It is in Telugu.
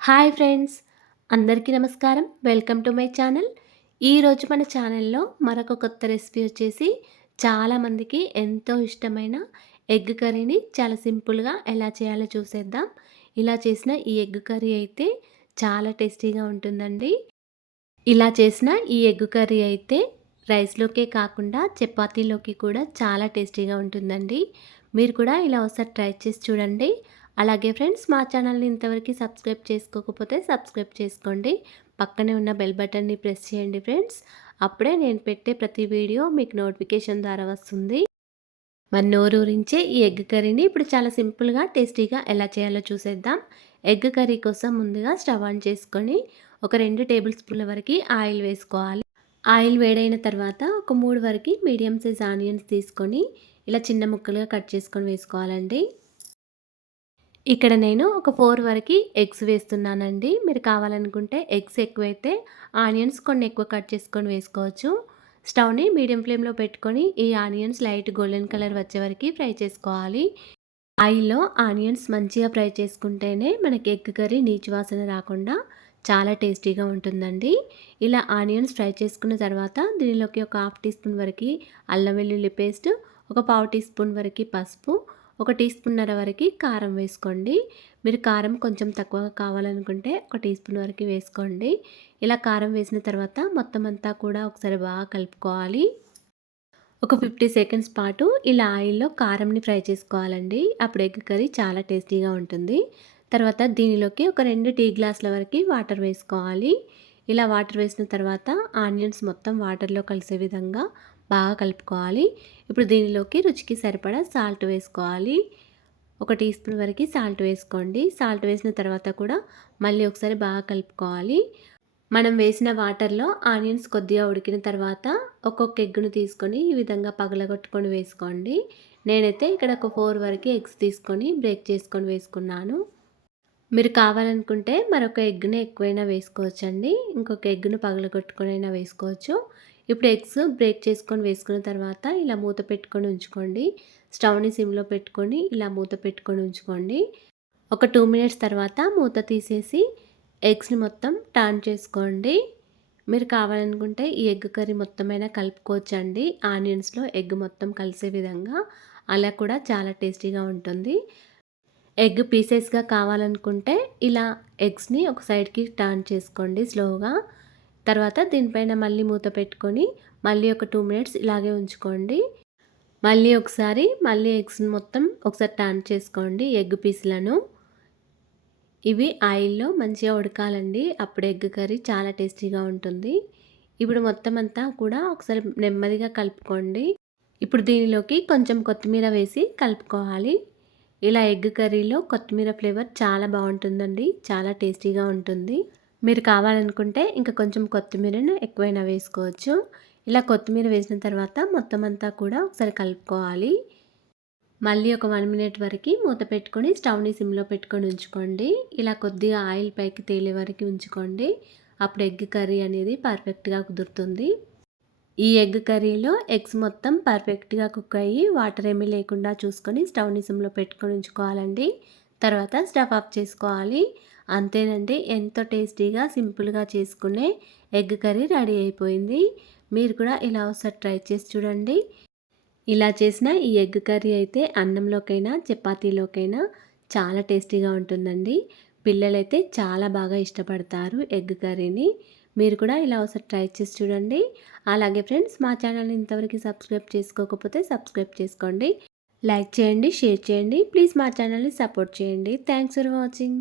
హాయ్ ఫ్రెండ్స్, అందరికీ నమస్కారం. Welcome to my channel. ఈరోజు మన ఛానల్లో మరొక కొత్త రెసిపీ వచ్చేసి చాలామందికి ఎంతో ఇష్టమైన ఎగ్ కర్రీని చాలా సింపుల్గా ఎలా చేయాలో చూసేద్దాం. ఇలా చేసిన ఈ ఎగ్ కర్రీ అయితే చాలా టేస్టీగా ఉంటుందండి. ఇలా చేసిన ఈ ఎగ్ కర్రీ అయితే రైస్‌లోకే కాకుండా చపాతీలోకి కూడా చాలా టేస్టీగా ఉంటుందండి. మీరు కూడా ఇలా ఒకసారి ట్రై చేసి చూడండి. అలాగే ఫ్రెండ్స్, మా ఛానల్‌ని ఇంతవరకు సబ్స్క్రైబ్ చేసుకోకపోతే సబ్స్క్రైబ్ చేసుకోండి. పక్కనే ఉన్న బెల్ బటన్‌ని ప్రెస్ చేయండి ఫ్రెండ్స్. అప్పుడే నేను పెట్టే ప్రతి వీడియో మీకు నోటిఫికేషన్ ద్వారా వస్తుంది. మరి నోరూరించే ఈ ఎగ్ కర్రీని ఇప్పుడు చాలా సింపుల్‌గా, టేస్టీగా ఎలా చేయాలో చూసేద్దాం. ఎగ్ కర్రీ కోసం ముందుగా స్టవ్ ఆన్ చేసుకొని ఒక 2 టేబుల్ స్పూన్ల వరకు ఆయిల్ వేసుకోవాలి. ఆయిల్ వేడైన తర్వాత ఒక 3 వరకు మీడియం సైజ్ ఆనియన్స్ తీసుకొని ఇలా చిన్న ముక్కలుగా కట్ చేసుకొని వేసుకోవాలండి. ఇక్కడ నేను ఒక 4 వరకు ఎగ్స్ వేస్తున్నానండి. మీరు కావాలనుకుంటే ఎగ్స్ ఎక్కువైతే ఆనియన్స్ కొన్ని ఎక్కువ కట్ చేసుకొని వేసుకోవచ్చు. స్టవ్‌ని మీడియం ఫ్లేమ్‌లో పెట్టుకొని ఈ ఆనియన్స్ లైట్ గోల్డెన్ కలర్ వచ్చే వరకు ఫ్రై చేసుకోవాలి. ఆయిల్‌లో ఆనియన్స్ మంచిగా ఫ్రై చేసుకుంటేనే మనకి ఎగ్ కర్రీ నీచు వాసన రాకుండా చాలా టేస్టీగా ఉంటుందండి. ఇలా ఆనియన్స్ ఫ్రై చేసుకున్న తర్వాత దీనిలోకి ఒక హాఫ్ టీ స్పూన్ వరకు అల్లం వెల్లుల్లి పేస్ట్, ఒక పావు టీ స్పూన్ వరకు పసుపు, ఒక టీ స్పూన్నర వరకు కారం వేసుకోండి. మీరు కారం కొంచెం తక్కువగా కావాలనుకుంటే ఒక టీ స్పూన్ వరకు వేసుకోండి. ఇలా కారం వేసిన తర్వాత మొత్తం అంతా కూడా ఒకసారి బాగా కలుపుకోవాలి. ఒక 50 సెకండ్స్ పాటు ఇలా ఆయిల్‌లో కారంని ఫ్రై చేసుకోవాలండి. అప్పుడు ఎగ్ కర్రీ చాలా టేస్టీగా ఉంటుంది. తర్వాత దీనిలోకి ఒక 2 టీ గ్లాసుల వరకు వాటర్ వేసుకోవాలి. ఇలా వాటర్ వేసిన తర్వాత ఆనియన్స్ మొత్తం వాటర్‌లో కలిసే విధంగా బాగా కలుపుకోవాలి. ఇప్పుడు దీనిలోకి రుచికి సరిపడా సాల్ట్ వేసుకోవాలి. ఒక టీ స్పూన్ వరకు సాల్ట్ వేసుకోండి. సాల్ట్ వేసిన తర్వాత కూడా మళ్ళీ ఒకసారి బాగా కలుపుకోవాలి. మనం వేసిన వాటర్‌లో ఆనియన్స్ కొద్దిగా ఉడికిన తర్వాత ఒక్కొక్క ఎగ్గును తీసుకొని ఈ విధంగా పగలగొట్టుకొని వేసుకోండి. నేనైతే ఇక్కడ ఒక 4 వరకు ఎగ్స్ తీసుకొని బ్రేక్ చేసుకొని వేసుకున్నాను. మీరు కావాలనుకుంటే మరొక ఎగ్‌ని ఎక్కువైనా వేసుకోవచ్చండి. ఇంకొక ఎగ్‌ను పగలగొట్టుకొనైనా వేసుకోవచ్చు. ఇప్పుడు ఎగ్స్ బ్రేక్ చేసుకొని వేసుకున్న తర్వాత ఇలా మూత పెట్టుకొని ఉంచుకోండి. స్టవ్‌ని సిమ్‌లో పెట్టుకొని ఇలా మూత పెట్టుకొని ఉంచుకోండి. ఒక 2 మినిట్స్ తర్వాత మూత తీసేసి ఎగ్స్‌ని మొత్తం టర్న్ చేసుకోండి. మీరు కావాలనుకుంటే ఈ ఎగ్ కర్రీ మొత్తమైనా కలుపుకోవచ్చండి. ఆనియన్స్‌లో ఎగ్ మొత్తం కలిసే విధంగా. అలా కూడా చాలా టేస్టీగా ఉంటుంది. ఎగ్ పీసెస్‌గా కావాలనుకుంటే ఇలా ఎగ్స్‌ని ఒక సైడ్‌కి టర్న్ చేసుకోండి స్లోగా. తర్వాత దీనిపైన మళ్ళీ మూత పెట్టుకొని మళ్ళీ ఒక 2 మినిట్స్ ఇలాగే ఉంచుకోండి. మళ్ళీ ఎగ్స్‌ని మొత్తం ఒకసారి టర్న్ చేసుకోండి ఎగ్ పీసులను. ఇవి ఆయిల్‌లో మంచిగా ఉడకాలండి. అప్పుడు ఎగ్ కర్రీ చాలా టేస్టీగా ఉంటుంది. ఇప్పుడు మొత్తం అంతా కూడా ఒకసారి నెమ్మదిగా కలుపుకోండి. ఇప్పుడు దీనిలోకి కొంచెం కొత్తిమీర వేసి కలుపుకోవాలి. ఇలా ఎగ్ కర్రీలో కొత్తిమీర ఫ్లేవర్ చాలా బాగుంటుందండి. చాలా టేస్టీగా ఉంటుంది. మీరు కావాలనుకుంటే ఇంకా కొంచెం కొత్తిమీరను ఎక్కువైనా వేసుకోవచ్చు. ఇలా కొత్తిమీర వేసిన తర్వాత మొత్తం అంతా కూడా ఒకసారి కలుపుకోవాలి. మళ్ళీ ఒక 1 మినిట్ వరకు మూత పెట్టుకొని స్టవ్‌ని సిమ్‌లో పెట్టుకొని ఉంచుకోండి. ఇలా కొద్దిగా ఆయిల్ పైకి తేలే వరకు ఉంచుకోండి. అప్పుడు ఎగ్ కర్రీ అనేది పర్ఫెక్ట్‌గా కుదురుతుంది. ఈ ఎగ్ కర్రీలో ఎగ్స్ మొత్తం పర్ఫెక్ట్‌గా కుక్ అయ్యి వాటర్ ఏమీ లేకుండా చూసుకొని స్టవ్‌ని సిమ్‌లో పెట్టుకొని ఉంచుకోవాలండి. తర్వాత స్టవ్ ఆఫ్ చేసుకోవాలి. అంతేనండి, ఎంతో టేస్టీగా సింపుల్‌గా చేసుకునే ఎగ్ కర్రీ రెడీ అయిపోయింది. మీరు కూడా ఇలా ఒకసారి ట్రై చేసి చూడండి. ఇలా చేసిన ఈ ఎగ్ కర్రీ అయితే అన్నంలోకైనా చపాతీలోకైనా చాలా టేస్టీగా ఉంటుందండి. పిల్లలైతే చాలా బాగా ఇష్టపడతారు ఎగ్ కర్రీని. మీరు కూడా ఇలా ఒకసారి ట్రై చేసి చూడండి. అలాగే ఫ్రెండ్స్, మా ఛానల్ని ఇంతవరకు సబ్స్క్రైబ్ చేసుకోకపోతే సబ్స్క్రైబ్ చేసుకోండి. లైక్ చేయండి, షేర్ చేయండి. ప్లీజ్ మా ఛానల్ని సపోర్ట్ చేయండి. Thanks for watching.